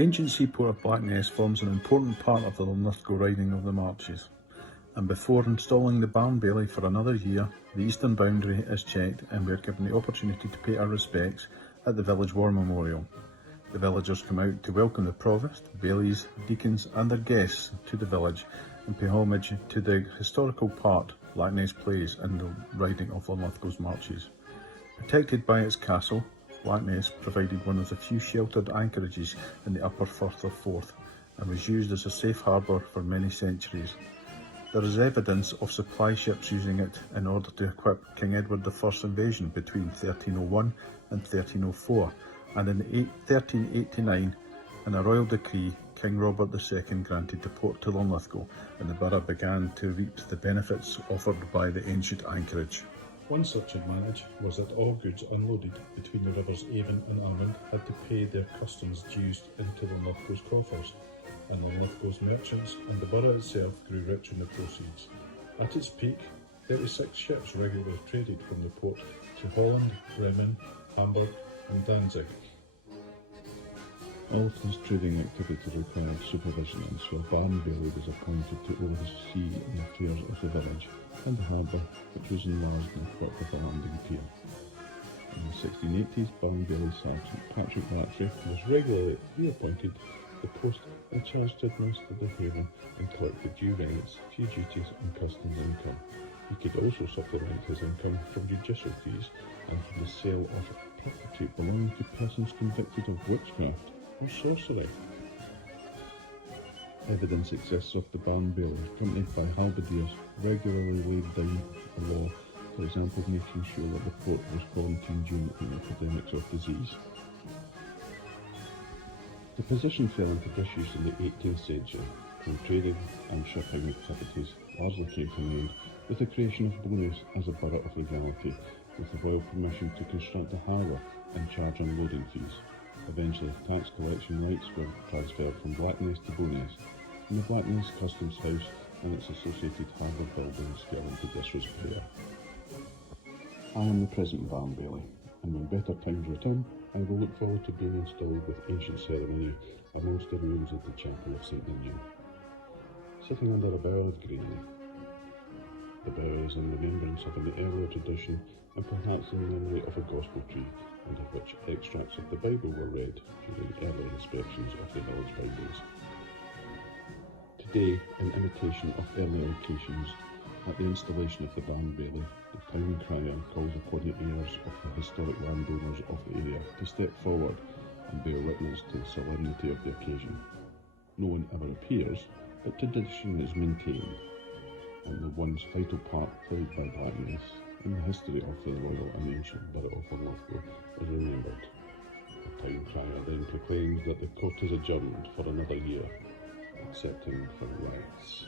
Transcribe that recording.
The ancient seaport of Blackness forms an important part of the Linlithgow riding of the Marches, and before installing the Barn Bailie for another year, the eastern boundary is checked and we are given the opportunity to pay our respects at the village war memorial. The villagers come out to welcome the provost, bailies, deacons and their guests to the village and pay homage to the historical part Blackness plays in the riding of Linlithgow's Marches. Protected by its castle, Blackness provided one of the few sheltered anchorages in the upper Firth of Forth and was used as a safe harbour for many centuries. There is evidence of supply ships using it in order to equip King Edward I's invasion between 1301 and 1304, and in 1389, in a royal decree, King Robert II granted the port to Linlithgow, and the borough began to reap the benefits offered by the ancient anchorage. One such advantage was that all goods unloaded between the rivers Avon and Almond had to pay their customs dues into Linlithgow's coffers, and Linlithgow's merchants and the borough itself grew rich in the proceeds. At its peak, 36 ships regularly traded from the port to Holland, Bremen, Hamburg and Danzig. All of this trading activity required supervision, and so a Barn Bailie was appointed to oversee the affairs of the village and the harbour, which was enlarged and equipped with a landing pier. In the 1680s, Barn Bailie Sergeant Patrick Rattray was regularly reappointed to the post and charged to administer the haven and collect the due rents, fee duties and customs income. He could also supplement his income from judicial fees and from the sale of property belonging to persons convicted of witchcraft or sorcery. Evidence exists of the Barn Bailie, accompanied by halberdiers, regularly laid down a law, for example making sure that the port was quarantined during epidemics of disease. The position fell into disuse in the 18th century, when trading and shipping activities largely came to an end, with the creation of Blackness as a borough of legality, with the royal permission to construct a harbour and charge unloading fees. Eventually, tax collection rights were transferred from Blackness to Blackness, and the Blackness Customs House and its associated harbour buildings fell into disrepair. I am the present Barn Bailie, and when better times return, I will look forward to being installed with ancient ceremony amongst the ruins of the chapel of St. Ninian, sitting under a bower of greenery. The bower is in remembrance of an earlier tradition and perhaps in memory of a gospel tree, under which extracts of the Bible were read during early inspections of the village Bibles. Today, in imitation of earlier occasions, at the installation of the Barn Bailie, the town crier calls upon the heirs of the historic landowners of the area to step forward and bear witness to the solemnity of the occasion. No one ever appears, but tradition is maintained, and the once vital part played by Blackness in the history of the royal and ancient borough of Linlithgow is remembered. The town crier then proclaims that the court is adjourned for another year, accepting for rights.